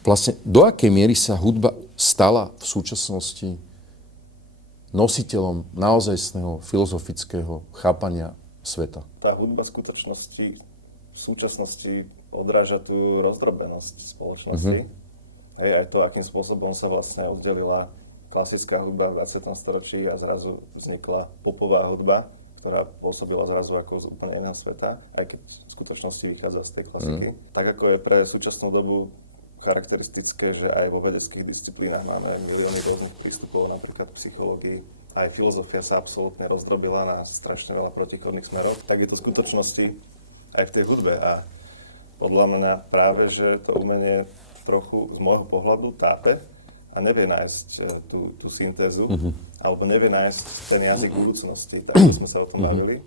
Vlastne do akej miery sa hudba stala v súčasnosti nositeľom naozajstného filozofického chápania sveta? Tá hudba v skutočnosti v súčasnosti odráža tú rozdrobenosť spoločnosti. Hej, aj to, akým spôsobom sa vlastne oddelila klasická hudba v 20. storočí a zrazu vznikla popová hudba, ktorá pôsobila zrazu ako z úplne iného sveta, aj keď v skutočnosti vychádza z tej klasiky. Tak ako je pre súčasnú dobu charakteristické, že aj vo vedeckých disciplínach máme milióny rôznych prístupov, napríklad v psychológii. Aj filozofia sa absolútne rozdrobila na strašne veľa protichodných smerov. Tak je to v skutočnosti aj v tej hudbe. A podľa mňa práve, že to umenie trochu z môjho pohľadu tápe a nevie nájsť tú syntézu, alebo nevie nájsť ten jazyk budúcnosti, tak sme sa o tom bavili.